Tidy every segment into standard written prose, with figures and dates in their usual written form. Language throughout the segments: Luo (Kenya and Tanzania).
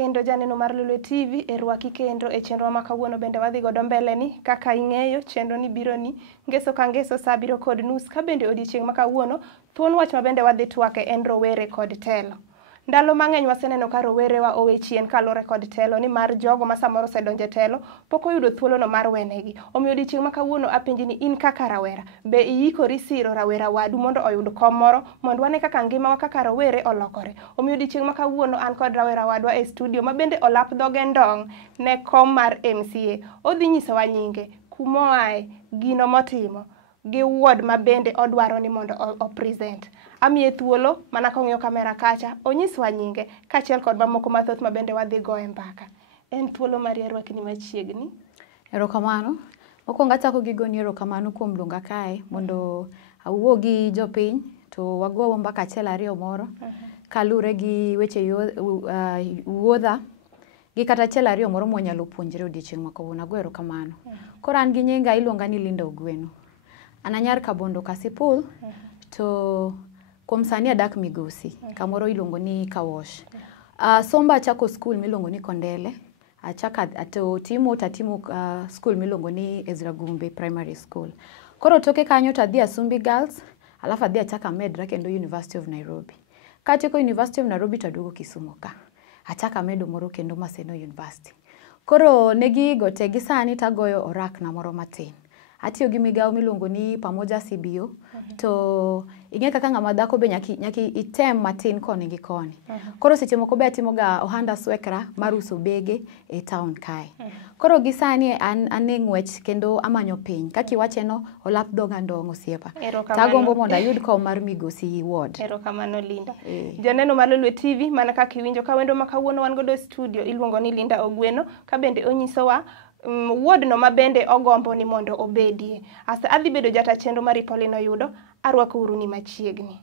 kendo janeno mar Lulu TV rwaki kendo e chenro ma kawuono bende wadhi godo mbele ni kaka ing'eyo chenro ni biro ni ngeso ka ngeso saa 7:30 ka bende odiechieng' ma kawuono thuon wach ma bende wadhi twake en rowere kod telo. Ndalo mang'eny waseneno ka rowere wa owe chien kalore kod telo ni mar jogo ma samoro sedonje telo pok oyudo thuolo no mar wenegi. Omiyo odiechieng' ma kawuono apenji ni in kaka rawera be iikori siro rawera wadu mondo oyud kom moro mondo wane kaka ngimawa kaka rowere olokore. Omiyo odiechieng' ma kawuono an kod rawera wadwa e studio ma bende olap dhoge ndong' ne kom mar MCA. Odhi nyisowa nyinge, kumoae, gino motimo gi ward ma bende odwaro ni mondo o present. Amiye thuolo mana kong'iyo kamera kacha onyiswa nyinge kaachiel kod mamoko mathoth ma bende wadhi goye mbaka. En thuolo mari rwakni machiegni. Erokamano. Mokwongo achako gi goni erokamano kuom luonga kae mondo awuo gi jopiny to wago mbaka achiel ariyo moro kalure gi weche wuodha gi kata achiel ariyo moro mwanyalo puonjre odiechieng' ma kawuono. Ago erokamano. Koro an gi nyinga iluonga ni Linda Ogweno. An anyar Kabondo Kasipul to kuom sani adak Migosi kamoro iluongo ni Kawosh. Somba achako skul miluongo ni Kondele. Timo skul miluongo ni Ezra Gumbe Primary School. Koro toke kanyo to adhi Asumbi Girls, alafu adhi achako amedra kendo University of Nairobi. Katieko University of Nairobi to aduogo Kisumu ka. Achako amedo moro kendo Maseno University. Koro negi gote gi sani tagoyo orak na moro matin. Atiyo gi migawo miluongo ni Pamoja CBO to ing'e kaka ng'ama dhako be nyaki item matin koni gi koni. Koro seche moko be atimo ga ohanda swekra mar uso bege e town kae. Koro gi sani an e ng'wech kendo amanyo piny. Kaka iwacheno olap dhoga ndong' osiepa. Tagombo mondo ayud kom mar Migosi ward. Erokamano Linda. Janeno mar Lulu TV mana kaka iwinjo ka wendo ma kawuono wan godo studio iluongo ni Linda Ogweno ka bende onyisowa ward no mabende ogombo ni mondo obedie. Adhi bedo jata chenro ma ripoli no yudo arwako uru ni machiegni.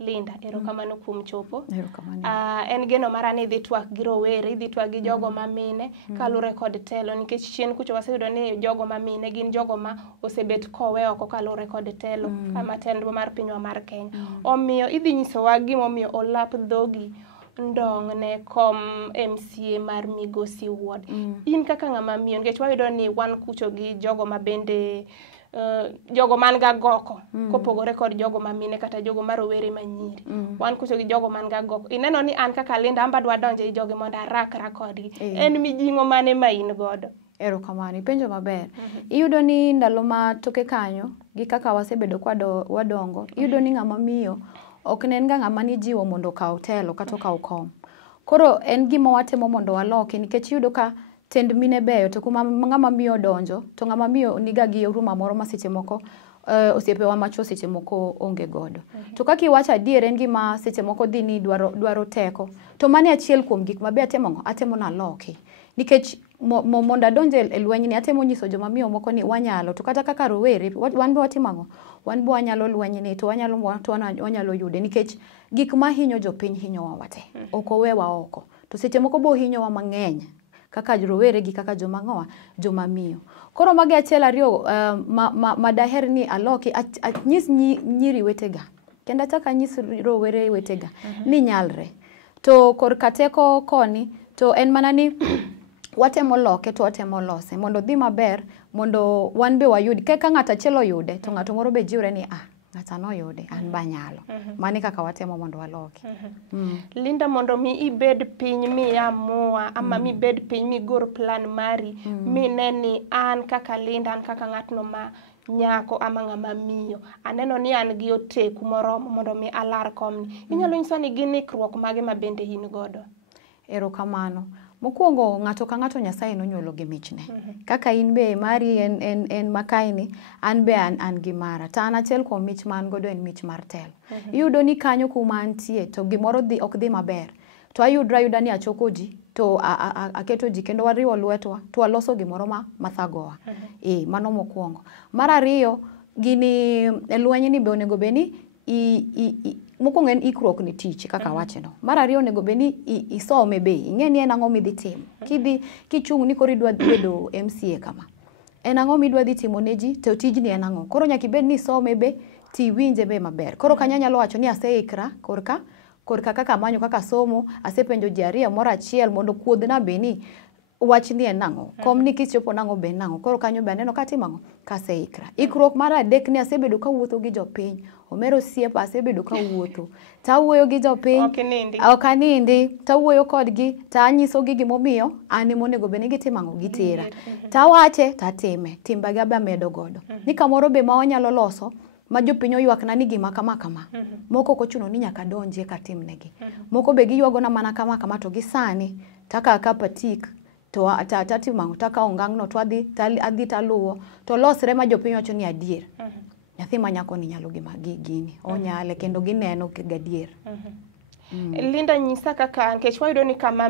Linda, erokamano kuom chopo. En geno mara ni dhi twak gi rowere, dhi twak gi jogo mamine kalure kod telo nikech chien kucho waseyudo ni jogo mamine gin jogo ma osebet kowe oko kalure kod telo kama tendwa mar pinywa mar Kenya. Omiyo idhi nyisowa gimomiyo olap dhogi ndong' ne kom MCA mar Migosi ward. In kaka ng'ama miyo nikech wayudo ni wan kucho gi jogo ma bende jogo man ga goko kopogore kod jogo mamine kata jogo marowere manyiri. Wan kucho gi jogo man ga goko. Ineno ni an kaka Linda amba dwa donje i joge mondo arakra kodgi. En mijing'o mane ma in godo? Erokamano, ipenjo maber. Iyudo ni ndalo ma toke kanyo gi kaka wasebedo wadongo, iyudo ni ng'ama miyo ok nen ga ng'ama ni jiwo mondo kaw telo kata kaw kom. Koro en gima watemo mondo waloki nikech iyudo ka tend mine beyo to kuma ng'ama miyo donjo to ng'ama miyo niga gi huruma moro ma seche moko osiepewa macho seche moko onge godo. To kaka iwacho adier en gima seche moko dhi ni dwaro teko. To mane achiel kuom gik ma be atemo na loki. Nikech mondo adonje e lweny ni atemo nyiso joma miyo moko ni wanyalo to kata kaka rowere wan be watimo ang'o? Wan be wanyalo lweny ni to wanyalo yude nikech gik ma hinyo jopiny hinyowa wate. Ok owewa oko. To seche moko bo hinyowa mang'eny kaka rowere gi kaka joma miyo. Koro magi achiel ariyo ma daher ni aloki nyis nyiri wetega. Kendo achaka nyis rowere wetega ni nyalre. To korka teko koni to en mana ni watemo loke to watemo lose mondo dhi maber mondo wan be wayud kaka ng'ato achiel oyude to ng'ato moro be jiwre ni ng'ata no yude an ba nyalo. Mani kaka watemo mondo waloki. Linda, mondo mi ibed piny mi amua ama mi bed piny mi gor plan mari mi neni an kaka Linda, an kaka ng'atno ma nyako ama ng'ama miyo aneno ni an gi oteku moromo mondo mi alar komni. Inyalo nyisa ni gin ikruok mage ma bende in godo? Erokamano. Mokwongo ng'ato ka ng'ato Nyasaye nonyuolo gi michne. Kaka in be mari en makaini, an be an gi mara. Ta an achiel kuom mich man godo en mich mar telo. Iyudo ni kanyo kuma antie to gimoro ok dhi maber. To ayuda ni achoko ji to aketo ji kendo wariwo lwetwa to waloso gimoro mathagowa. Mano mokwongo. Mar ariyo gini lweny ni be onego be ni mokwongo en ikruok ni tich kaka wacheno. Mar ariyo onego be ni isome be ing'e ni en ang'o midhi timo. Kichung' ni koro idwa bedo MCA kama. En ang'o midwa dhi timo ne ji to tijni en ang'o. Koro nyaka ibed ni isome be tiwinje be maber. Koro kanya nyalo wacho ni aseikra korka korka kaka manyo kaka somo, asepenjo ji ariyo moro achiel mondo kuodhna beni wach ni en nang'o, kom ni kichopo nang'o ben nang'o, koro kanyo be aneno katimo ang'o, kaseikra. Ikruok mar adek ni asebedo kawuotho gi jopiny, omero osiepa asebedo kawuotho, tawuoyo gi jopiny, ok anindi, tawuoyo kodgi, tanyisogi gimomiyo an monego bed ni gitimo ang'o, gitera. Tawache, tatime, timbega be amedo godo. Ni kamoro be ma wanyalo loso, ma jopiny oywakna ni gima kama kama. Moko ok ochuno ni nyaka donjie katimnegi. Moko be giywagona mana kama kama to gisani, taka patik, to tatimo taka ongang'no to adhi taluwo to losre ma jopiny wacho ni adier. Nyathi ma nyako ni nyalo gini onyale kendo gineno gadier. Linda, nyisa kaka nikech wayudo ni kama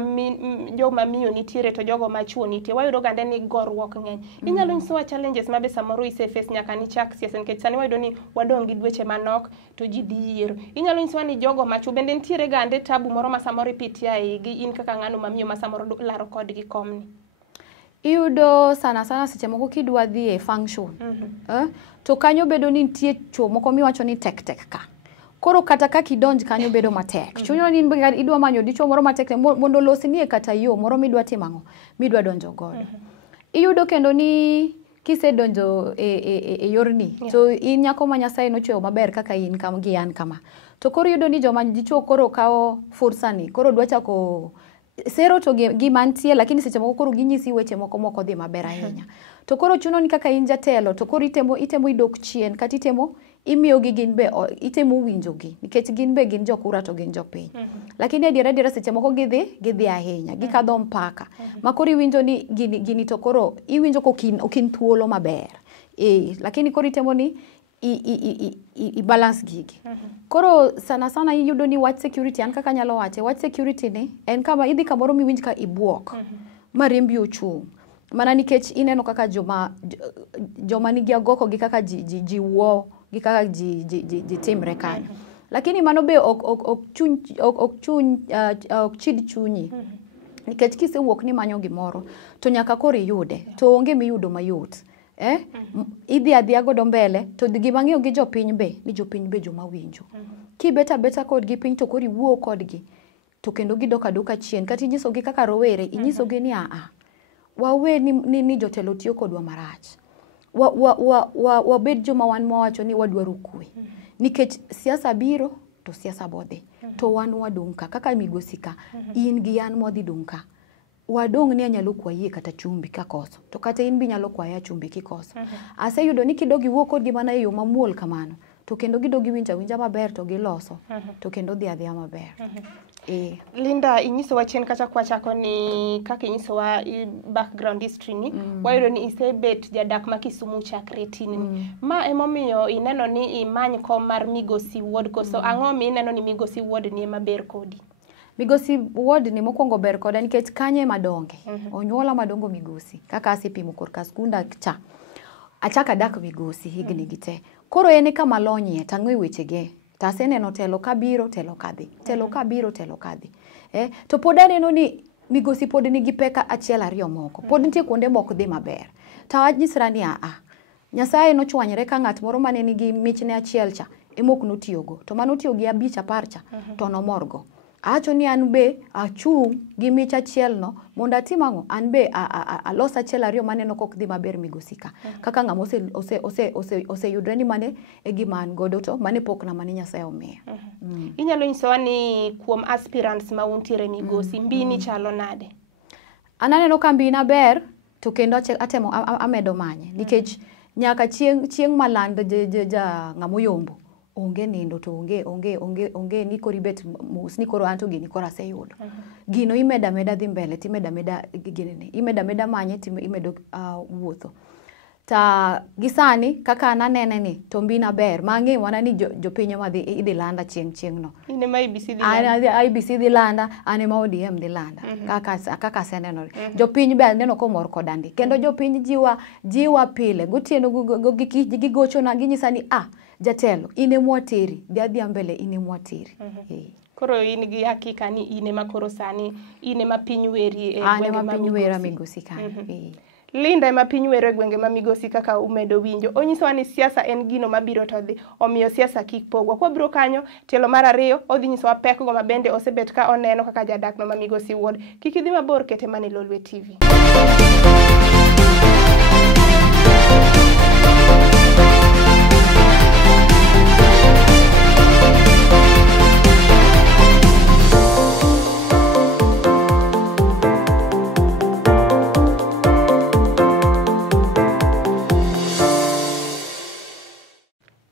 joma miyo nitiere to jogo machuo nitie, wayudo gande ni gorruok ng'eny. Inyalo nyisowa challenges mabe samoro iseface nyaka ni chak siasa, nikech sani wayudo ni wadong' gi dweche manok to ji dhi yiero. Inyalo nyisowa ni jogo machuo bende nitiere gande tabu moro ma samoro ipitia gi in kaka ng'ano mamiyo ma samoro laro kodgi komni? Iyudo sana seche moko kidwa dhi e function, to kanyo bedo ni nitie chuo moko miwacho ni tek ka. Koro kata kaka idonj kanyo bedo matek. Chunyo ni idwa manyo dichuo moro matek mondo losnie kata yo moro midwa timo ang'o, midwa donjo godo. Iyudo kendo ni kisedonjo e yorni, to in nyako ma Nyasaye nochweyo maber kaka in gi an kama. To koro iyudo ni joma dichuo koro kawo fursa ni, koro dwa chako sero to gimantie, lakini seche moko koro ginyisi weche moko dhi maber ahinya. To koro chuno ni kaka in jatelo, to koro itemo idok chien, kata imiyogi gin be itemo winjogi, nikech gin be gin jokura to gin jopiny. Lakini adiera seche moko gidhi ahinya, gikadho mpaka. Ma koro iwinjo ni gini to koro iwinjo kokin thuolo maber. Lakini koro itemo ni i balance gigi. Koro sana iyudo ni wach security, an kaka nyalo wache, wach security ni en kama idhi kamoro miwinj ka ibuok, ma riembi ochung'. Mana nikech ineno kaka joma nigi agoko gi kaka ji wuo, gi kaka ji timre kanyo. Lakini mano be ok chid chunyi. Nikech kisewuok ni manyo gimoro, to nyaka koro iyude, to onge miyudo mayot. Idhi adhiya godo mbele, to gima ng'eyo gi jopiny be, ni jopiny be joma winjo. Kibet abeta kodgi piny to koro iwuo kodgi, to kendo gidok adoka chien. Kata inyisogi kaka rowere, inyisogi ni wawe ni jotelo tiyo kodwa marach. Wabed joma wan mawacho ni wadwaro kwe. Nikech siasa biro, to siasa bodhi. To wan wadong' ka, kaka migosi ka, in gi an modhi dong' ka. Wadong' ni anyalo kwaye kata chumbi kakoso. To kata in bi nyalo kwaya chumbi kikoso. Aseyudo ni kidogi wuo kodgi mana e yo mamuol kamano. To kendo gidogi winja maber to giloso. To kendo dhi adhiya maber. Linda, inyisowa chien kacha kwachako ni kaka inyisowa background history ni, wayudo ni isebet jadak ma Kisumu chakre tin. Ma emomiyo ineno ni imany kom mar Migosi Wuod, koso ang'o mi ineno ni Migosi Wuod ni ema ber kodi? Migosi Wuod ni mokwongo ber koda nikech kanye madonge. Onyuola madongo Migosi. Kaka asepimo korka skunda cha. Achaka dak Migosi higni gite. Koro ene kama lonyie tang'o weche ge. Taseneno telo kabiro, telo kadhi. Telo kabiro, telo kadhi. To pod aneno ni Migosi pod nigi peka achiel ariyo moko. Pod nitie kuonde moko dhi maber. Tawanyisra ni Nyasaye nochwanyre ka ng'at moro mane nigi michne achiel cha emok notiyogo. To manotiyo gi 5 10 cha to nomorgo. Acho ni an be achung' gi mich achiel no mondo atim ang'o, an be alos achiel ariyo maneno kok dhi maber Migosi ka. Kaka ng'ama oseyudre ni mane e gima an godo to mane pokna mane Nyasaye omiya. Inyalo nyisowa ni kuom aspirants ma untiere Migosi, mbini chalo nade? An aneno ka mbina ber, to kendo atemo amedo manye. Nikech nyaka chieng' malando ng'amoyombo. Onge nindo to onge ni kori bet mus ni koro anto gini koro aseyudo. Gino imeda dhi mbele, timeda ginene. Imeda manye, imedo wuotho. Ta gisani kaka ananene ni to mbina ber. Mang'e wana ni jopinyo ma idhi landa chieng' no. Ine ma IBC dhi landa. IBC dhi landa, ane ma ODM dhi landa. Kaka seneno. Jopiny be neno komor kodandi. Kendo jopiny jiwa pile. Gotieno gigocho na ginyisa ni jatelo, ine mwateri, dhiadhiya mbele ine mwateri. Koro in gi hakika ni ine ma koro sani, ine ma piny weri e gwenge ma Migosi ka. Linda ema piny wero e gwenge ma migosi kaka umedo winjo. Onyisowa ni siasa en gino mabiro to dhi, omiyo siasa kik pogwa. Kwa biro kanyo, tielo mar ariyo, odhi nyisowa pek go mabende osebet ka oneno kaka jadak no ma migosi wuod. Kik idhi mabor, kete mane Lolwe TV.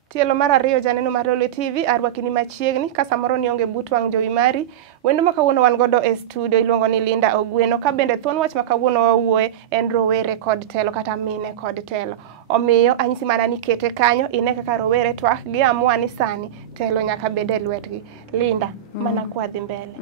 Tielo mar ariyo janeno mar Lolwe TV arwakini machiegni ka samoro ni onge but wang' jowi mari. Wendo ma kawuono wan godo e studio iluongo ni Linda Ogweno, ka bende thuon wach ma kawuono wawuoye en rowere kod telo kata mine kod telo. Omiyo anyisi mana ni kete kanyo ine kaka rowere twak gi amua ni sani telo nyaka bed e lwetgi. Linda, mana kwa dhi mbele.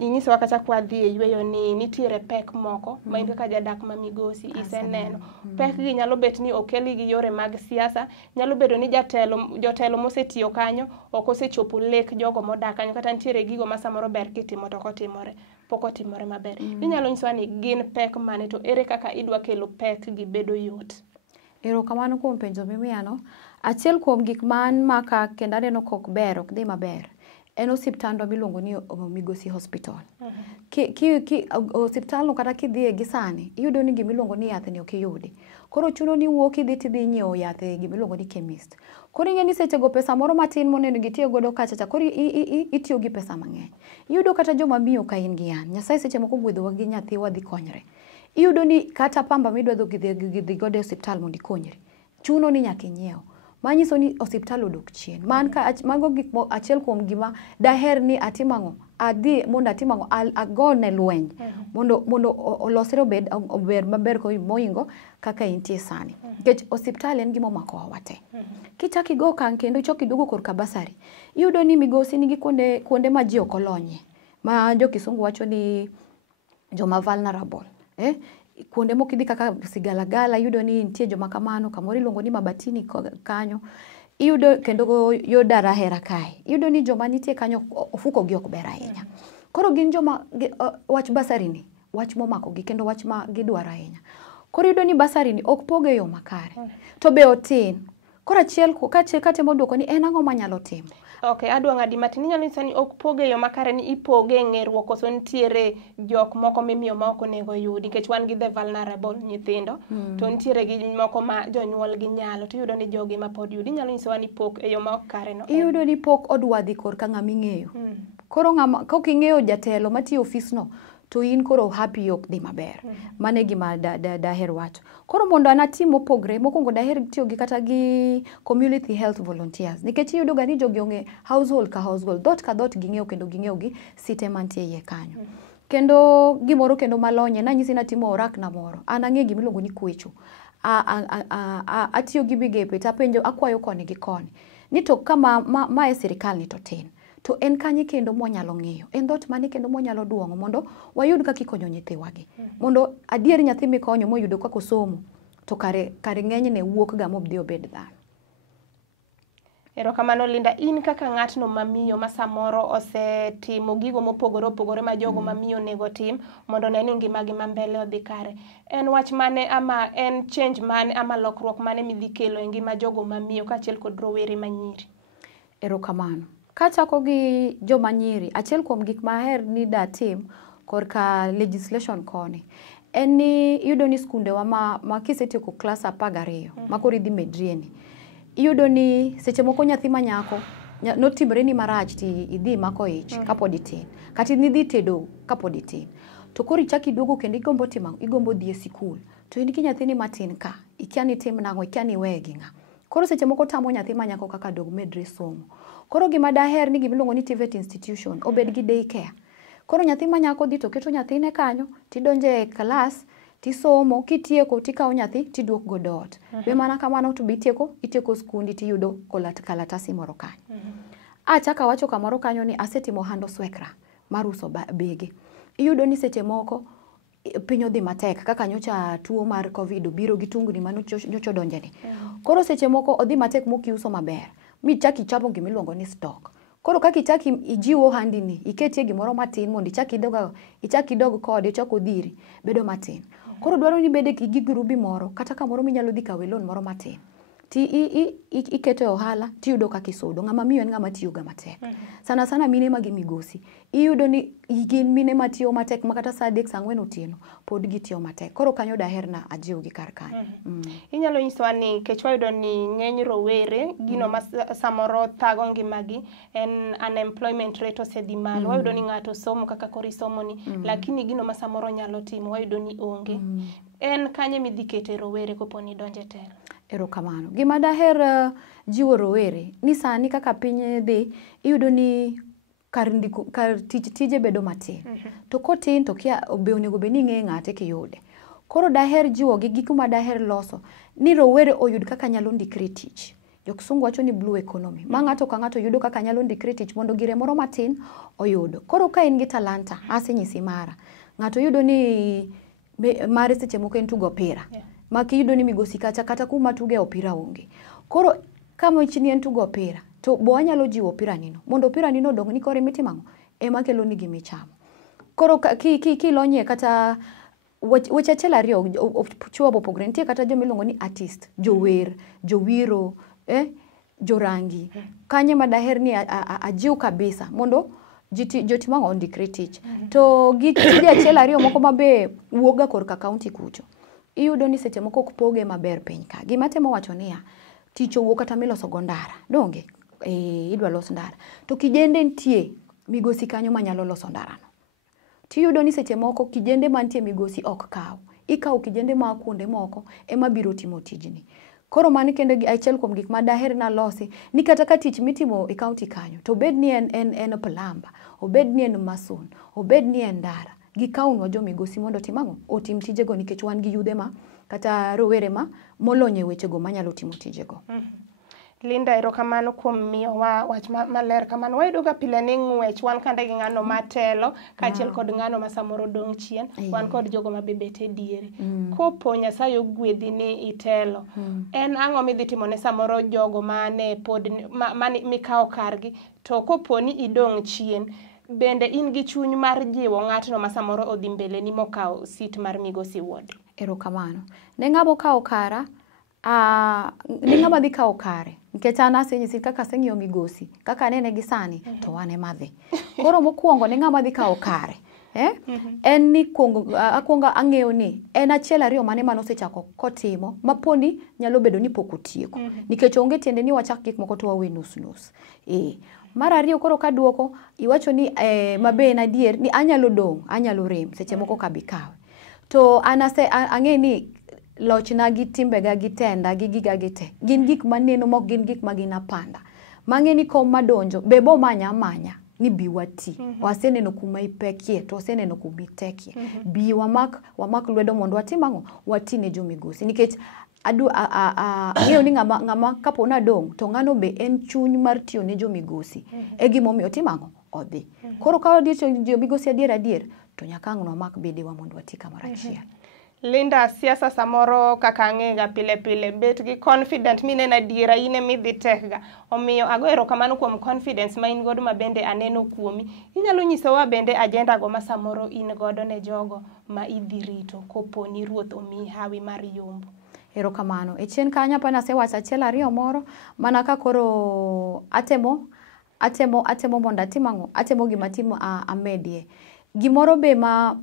Inyisowa kata kwa dhi e yweyo ni nitiere pek moko ma in kaka jadak ma migosi iseneno. Pek gi nyalo bet ni okeli gi yore mag siasa, nyalo bedo ni jotelo mosetiyo kanyo ok osechopo lek jogo modak kanyo, kata nitiere gigo ma samoro ber kitimo to kotimore pok otimore maber. Inyalo nyisowa ni gin pek mane to ere kaka idwa kelo pek gi bedo yot? Erokamano kuom penjo mimiyano. Achiel kuom gik man maka kendo aneno kok ber, ok dhi maber, en osiptandwa miluongo ni Migosi Hospital. Osiptalno kata kidhiye gi sani, iyudo ni gimiluongo ni yath ni ok iyudi. Koro chuno ni wuok idhi nyiewo yath e gimiluongo ni chemist. Koro ing'e ni sechego pesa moro matin moneno gitiyo godo kachacha, koro itiyo gi pesa mang'eny. Iyudo kata joma miyo ka in gi yan, Nyasaye seche moko gwedhowa gi nyathiwa dhi konyre. Iyudo ni kata pamba midwadho gidhi godo e osiptal mondo ikonyri, chuno ni nyaka inyiew. Manyiso ni osiptal odok chien. Mago gik achiel kuom gima daher ni atimang'o, adhi mondo atimang'o, agone lweny mondo olosre ober maber moingo kaka intie sani. Nikech osiptal en gima omako wate. Kichaki igo okang' kendo ichoki iduogo korka basari, iyudo ni migosi nigi kuonde ma ji ok olonye, ma jo kisungu wacho ni joma vulnerable. Kuonde moko idhi kaka Sigalagala, iyudo ni nitie joma kamano, kamoro iluongo ni Mabatini kanyo. Iyudo kendo yo Darahera kae. Iyudo ni joma nitie kanyo ofuko gi ok ber ahinya. Koro gin joma wach basari ni, wach momako gi kendo wach ma gidwaro ahinya. Koro iyudo ni basari ni ok poge yo makare. To be otin. Koro achiel katemo duoko ni en ang'o manyalo timo. Okay, adwa ng'adi matin. Inyalo nyiso ni ok poge yo makare, ni ipoge e ng'eruok koso nitiere jok moko mimiyo ma ok onego yudi, nikech wan gi the vulnerable nyithindo, to nitiere gi moko ma jonyuol gi nyalo, to iyudo ni jogi ma pod yudi. Inyalo nyisowa ni pok e yo ma ok kare no. Iyudo ni pok odwa dhi korka ng'ama ing'eyo. Koro kok ing'eyo jatelo matiyo ofisno, to in koro happy ok dhi maber. Mane gima daher wacho. Koro mondo anatim mopogre, mokwongo daher tiyo gi kata gi community health volunteers. Nikech iyudo ga ni jogi ong'e household ka household, dot ka dot ging'eyo kendo ging'eyo gi site mantie iye kanyo. Kendo gimoro kendo malonye, nanyisi natimo orak na moro. An ang'e gimiluongo ni kwecho. Atiyo gi migepe, tapenjo, akwayo koni gi koni. Ni to kama ma e sirikal ni to tin. To en kanye kendo mwanyalo ng'eyo, en dot mane kendo mwanyalo duong'o mondo wayud kaka ikonyo nyithiwagi. Mondo adier nyathi mikonyo moyudo kaka osomo, to kare ng'enyne wuok ga mobdhi obed dhano. Erokamano Linda, in kaka ng'atno mamiyo ma samoro osetimo gigo mopogore opogore ma jogo mamiyo nego tim mondo ne ni ngimagi ma mbele odhi kare. En wach mane ama en change mane ama lokruok mane midhi kelo e ngima jogo mamiyo kaachiel kod rowere manyiri? Erokamano. Kachako gi joma nyiri, achiel kuom gik maher ni datim korka legislation koni, en ni iyudo ni skundewa ma kisetieko klas 12 ma koro idhi medrieni, iyudo ni seche moko nyathi manyako notimre ni marach ti idhi mako ich kapod itin, kata nidhi tedo kapod itin. To koro ichaki iduogo kendo igombo dhi e sikul, to in gi nyathini matin ka, ikia ni tim nang'o, ikia ni weye gi ng'a. Koro seche moko tamo nyathi manyako kaka dog medre somo. Koro gima daher ni gimiluongo ni TVET institution obed gi daycare. Koro nyathi manyako dhi to keto nyathine kanyo, tidonje e klas, tisomo, kitieko tikawo nyathi tiduok go dot. Be mana kamano to be itieko skundi tiyudo kalatasi moro kanyo. Achaka wacho kamoro kanyo ni asetimo hando swekra mar uso bege. Iyudo ni seche moko piny odhi matek, kaka nyocha tuo mar Covid obiro gi tungni nyocha donjeni. Koro seche moko odhi matek mokiuso maber. Michaki chamo gimiluongo ni stock. Koro kaka ichak ijiwo handini, iketie gimoro matin mondo ichak idog kode, ichak odhiri, bedo matin. Koro dwaro ni bede gi grubi moro, kata kamoro minyalo dhi kawe loan moro matin. Ti iketo ohala, tiyudo kaka isudo. Ng'ama miyo en ng'ama tiyo ga matek. Sana sana mine magi migosi. Iyudo ni gin mine matiyo matek makata saa 3 saa 4 otieno pod gitiyo matek. Koro kanyo daher na ajiw gi kar kanyo. Inyalo nyisowa ni kech wayudo ni ng'eny rowere gino ma samoro thago ngimagi en unemployment rate osedhi malo. Wayudo ni ng'ato somo kaka kori somo ni lakini gino ma samoro nyalo timo wayudo ni onge. En kanye midhi kete rowere koponi donje telo? Erokamano. Gima daher jiwo rowere ni sani kaka piny dhi, iyudo ni kar tije bedo matin. To kotin to kia onego bed ni ing'e ng'ate kiyude. Koro daher jiwo gi gik ma daher loso ni rowere oyud kaka nyalo ndikre tich. Jokisungu wacho ni blue economy. Ma ng'ato ka ng'ato yudo kaka nyalo ndikre tich mondo gire moro matin oyudo. Koro ka in gi talanta, asenyisi mara. Ng'ato yudo ni mare seche moko en tugo opira. Maki yudo ni migosi kacha kata kuma tuge opira onge. Koro kama chini en tugo opira, to bo anyalo jiwo opira nino. Mondo opira nino dong ni kore mitimango, ema kelo ni gimichamo. Koro ki lonye kata weche achiel ariyo chuo bopogre. Nitie kata jomiluongo ni artist, jower, jowiro, jorangi. Kanye madaher ni ajiw kabisa mondo jotimango ondikre tich. To gi tije achiel ariyo moko mabe wuoga korka kaunti kucho. Iyudo ni seche moko kupoge maber piny ka. Gima temo wacho niya, tich owuok kata miloso go ndara. Donge? Idwa los ndara. To kijende nitie migosi kanyo manyalo loso ndara no. Tiyudo ni seche moko kijende mantie migosi ok kaw. Ikaw kijende ma kuonde moko ema biro timo tijni. Koro mani kendo achiel kuom gik ma daher na losi ni kata ka tich mitimo e kaunti kanyo to bed ni en plumber, obed ni en mason, obed ni en ndara. Gikaunwa jo migosi mondo timango otim tijego nikech wan gi yudhe ma kata rowere ma molonye wechego manyalo timo tijego. Linda, erokamano kuom miyowa wach maler kamano. Wayudo ga pile ni ng'wech wan kande gi ng'ano matelo kaachiel kod ng'ano ma samoro dong' chien. Wan kod jogo ma bebete diere. Kopo Nyasaye ogwedhi ni itelo, en ang'o midhi timo ne samoro jogo mane pod mikawo kargi, to kopo ni idong' chien, bende in gi chuny mar jiwo ng'atno ma samoro odhi mbele ni mokawo sit mar migosi wuod? Erokamano. Ne ng'amo kawo kara, ne ng'ama dhi kawo kare. Nikech an asenyisi kaka aseng'iyo migosi, kaka anene gi sani, to wan ema dhi. Koro mokwongo ne ng'ama dhi kawo kare. En ni akwongo ang'eyo ni en achiel ariyo mane manosechako kotimo maponi nyalo bedo ni pok otieko. Nikech onge tiende ni wachak gik moko to wawe nus nus. Mar ariyo koro kaduoko, iwacho ni mabe en adier ni anyalo dong', anyalo rem, seche moko kabikawe. To ang'e ni lochna gi timbega gi tenda gi giga gi te. Gin gik maneno mok gin gik magin apanda. Mang'e ni kom madonjo, bebo manya ni bi wati. Waseneno kuma ipekie, to waseneno kuma itekie. Bi wamak lwedo mondo watimang'o, wati ne jo migosi. Nikech ang'eyo ni ng'ama kapo na dong' to ng'ano be en chuny mar tiyo ne jo migosi. E gimomiyo timang'o odhi. Koro ka odiecho jo migosi adier, to nyaka ang' wamak bedewa mondo wati kamoro achiel. Linda, siasa samoro kaka ang'ega pile bet gi confident mineno adiera in emidhi tekga. Omiyo ago erokamano kuom confidence ma in godo ma bende aneno kuomi. Inyalo nyisowa bende agenda go ma samoro in godo ne jogo ma idhi rito kopo ni ruoth omiyi hawi mar yombo? Erokamano. E chien kanyo pa nasewacho achiel ariyo moro mana ka koro atemo mondo atimang'o, atemo gima timo amedie. Gimoro be ma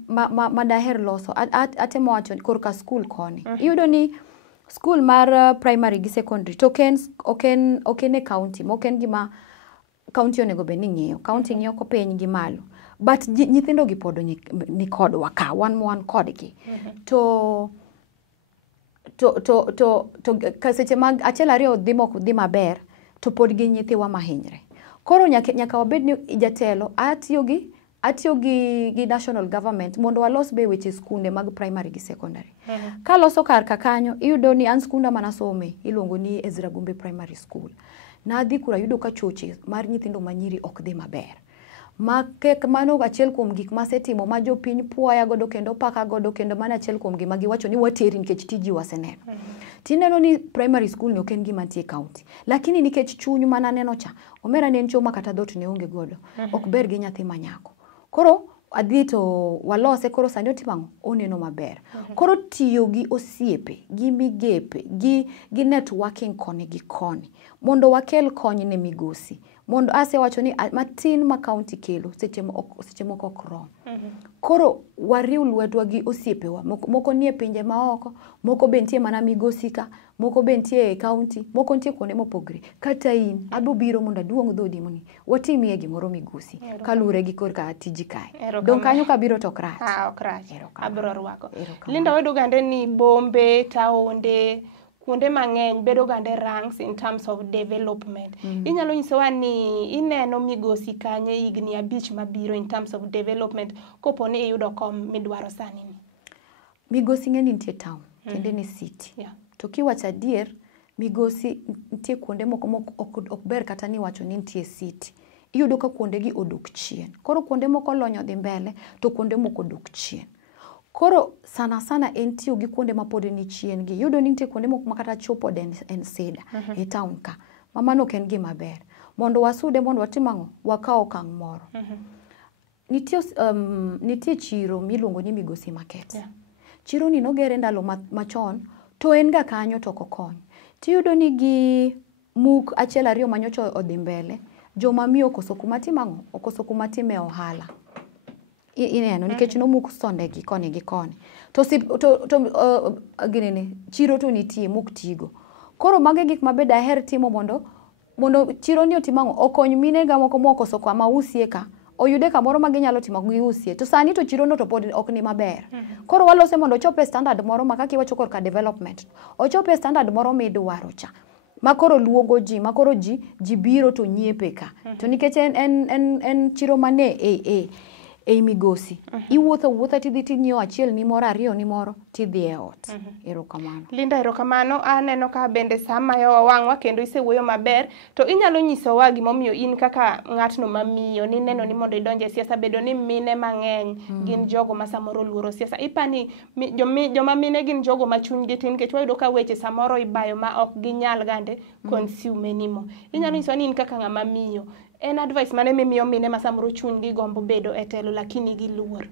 daher loso, atemo wacho korka skul koni. Iyudo ni skul mar primary gi secondary to ok en e county, ok en gima county onego bed ni ng'iyo. County ng'iyo ko piny gi malo. But nyithindo gi pod ni kodwa ka, wan kodgi. To kaseche mag achiel ariyo dhi maber, to pod gi nyithiwa mahinyre. Koro nyaka wabed ni jatelo, atiyo gi national government mondo walos be weche skunde mag primary gi secondary. Kaloso kar kanyo, iyudo ni an skunda manasome iluongo ni Ezra Gumbe Primary School. Nadhi kura yudo ka choche mar nyithindo manyiri ok dhi maber. Mano achiel kuom gik masetimo ma jopiny puoya godo kendo paka godo kendo mana achiel kuom gima giwacho ni wateri nikech tiji waseneno. Tineno ni primary school ni ok en gima nitie county. Lakini nikech chunyu mana neno cha, omera ne en choma kata dhot ne onge godo. Ok ber gi nyathi manyako. Koro adhi to walose koro sani otimang'o oneno maber. Koro tiyo gi osiepe, gi migepe, gi networking koni gi koni. Mondo wakel kony ne migosi. Mondo asewacho ni matin ma county kelo seche moko ok rom. Koro wariw lwetwa gi osiepewa. Moko nie pinje maoko, moko be nitie mana migosi ka, moko be nitie e county, moko nitie kuonde mopogre. Kata in abo biro mondo aduong dhodi moni watimie gimoro migosi kalure gi korka tiji kae. Dong kanyo kabiro to ok rach. Ok rach. Abiro rwako. Linda wedo gande ni bombe, taonde, kuonde mang'eny bedo gande ranks in terms of development. Inyalo nyisowa ni ineno migosi kanye higni 5 mabiro in terms of development kopo ni iyudo kom midwaro sani ni. Migosi ng'eni nitie town, kende ni city. To kiwacho adier, migosi nitie kuonde moko ok ber kata ni wacho ni nitie city. Iyudo ka kuonde gi odok chien. Koro kuonde moko lonyo dhi mbele to kuonde moko odok chien. Koro sana en tiyo gi kuonde mapod ni chien gi. Yudo ni nitie kuonde moko makata chopo en sida e town ka. Mamano ok en gima ber. Mondo wasude mondo watimang'o wakao okang' moro. Nitie chiro miluongo ni Migosi Market. Chiro ni nogere ndalo machon to en ga kanyo to kokony. Tiyudo ni gi muk achiel ariyo manyocho odhi mbele. Joma miyo okoso kuma timang'o, okoso kuma time ohala. Ineno nikech nomuk sonde gi koni gi koni. To chiro to nitie muk tigo. Koro mage gik mabe daher timo mondo chiro ni otimang'o okony mine ga moko mokoso kama usie ka. Oyude kamoro ma ginyalo timo gi usie. To sani to chiro no to pod ok ni maber. Koro walose mondo ochope standard moro ma kaka iwacho korka development. Ochope standard moro midwaro cha. Makoro luogo ji, makoro ji biro to nyiepe ka. To nikech en chiro mane migosi. Iwuotho tidhi tinyiewo achiel ni moro ariyo ni moro tidhi e ot. Erokamano. Linda, erokamano. Aneno ka bende sama yo wang'wa kendo isewuoyo maber. To inyalo nyisowa gimomiyo in kaka ng'atno mamiyo ni neno ni mondo idonje siasa bedo ni mine mang'eny gin jogo ma samoro luoro siasa. Ipani joma mine gin jogo ma chunygi tin nikech wayudo ka weche samoro ibayo ma ok ginyal gande consume nimo. Inyalo nyisowa ni in kaka ng'ama miyo. En advice mane mimiyo mine ma samoro chunygi gombo bedo e telo lakini giluor.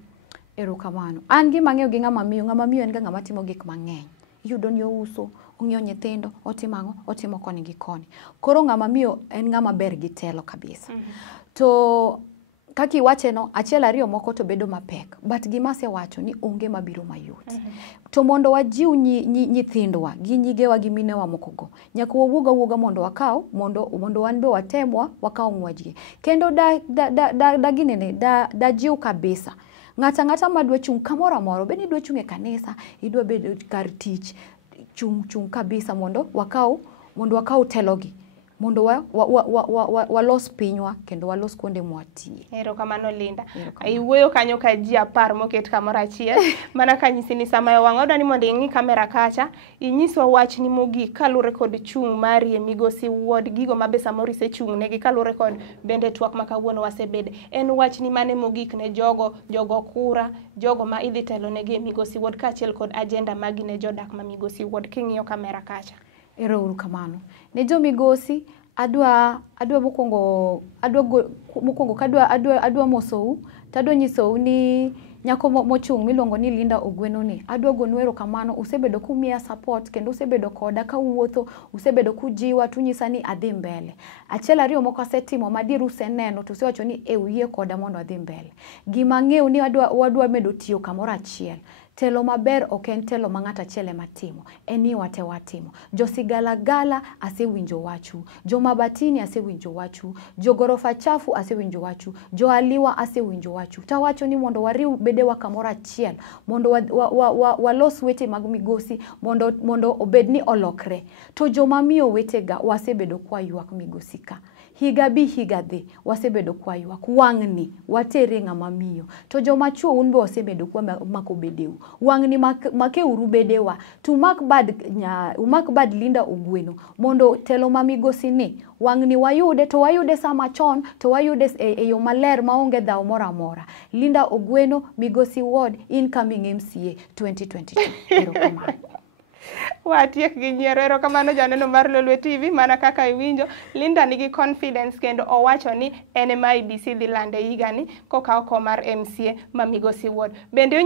Erokamano. An gima ng'eyo gi ng'ama miyo en ga ng'ama timo gik mang'eny. Iyudo ni ouso, ong'iyo nyithindo, otimo koni gi koni. Koro ng'ama miyo en ng'ama ber gi telo kabisa. To kaka iwache no, achiel ariyo moko to bedo mapek. But gima asewacho ni onge mabiro mayot. To mondo wajiw nyithindwa gi nyigewa gi minewa moko go. Nyaka wawuoga mondo wakaw, mondo wan be watemwa, wakaw ng'wajgi. Kendo da jiw kabisa. Ng'ata madwa chung' kamoro amoro, be ni dwa chung' e kanisa, idwa bedo kar tich, chung' kabisa mondo wakaw telogi. Mondo walos pinywa kendo walos kuonde mwatie. Erokamano Linda. Iwuoyo kanyo ka ji 10 moket kamoro achiel. Mana kanyisi ni sama yo wang'wa ni mondo ing'i kamera kacha, inyiswa wach ni mogik kalure kod chung' mari e Migosi Wuod gigo mabe samoro isechung' negi kalure kod bende twak ma kawuono wasebede. En wach ni mane mogik ne jogo kura, jogo ma idhi telo negi e Migosi Wuod kaachiel kod agenda magi ne jodak ma Migosi Wuod king'iyo kamera kacha. Erokamano. Ne jo migosi adwa mosou, tadwa nyisou ni nyako mochung' miluongo ni Linda Ogweno ni. Adwa gonu erokamano, usebedo kumiya support kendo usebedo koda ka wuotho, usebedo kujiwa tunyisa ni adhi mbele. Achiel ariyo moko asetimo madier useneno to usewacho ni uyie koda mondo adhi mbele. Gima ng'eyo ni wadwa medo tiyo kamoro achiel. Telo maber ok en telo ma ng'ato achiel ema timo, en ni wate watimo. Josigalagala asewinjo wachu, jomabatini asewinjo wachu, jogorofa chafu asewinjo wachu, joaliwa asewinjo wachu. Tawacho ni mondo wariw bedewa kamoro achiel, mondo walos wete mag migosi, mondo obed ni olokre. To jomamiyo wetega wasebedo kwa ywak migosi ka. Higa bi higa dhi, wasebedo kwa ywak, wang'ni, watere ng'ama miyo. To jomachuo unbe wasebedo kwa mako bedeu. Wang'ni make uru bedewa. Umak bad Linda Ogweno. Mondo telo ma migosi ni, wang'ni wayude, to wayude sama chon, to wayude e yo maler maonge dhaw moro amora. Linda Ogweno, Migosi Wuod, incoming MCA 2022. Erokamano. watiek gi nyiero. Erokamano janeno mar Lolwe TV, mana kaka iwinjo Linda nigi confidence kendo owacho ni en ema IEBC dhi lande higani kokawo kom mar MCA ma Migosi Ward. Bende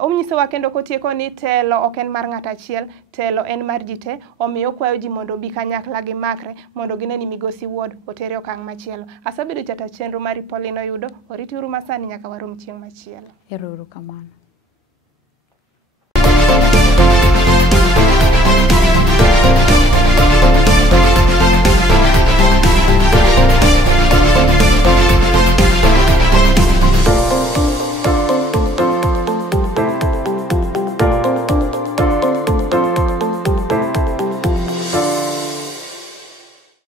onyisowa kendo kotieko ni telo ok en mar ng'ato achiel, telo en mar ji te, omiyo okwayo ji mondo obi kanyakla gi makre mondo gine ni Migosi Ward otere okang' machielo. Asabedo jata chenro mari Pauline Oyudo, oriti uru masani nyaka warom chieng' machielo. Ero uru kamano.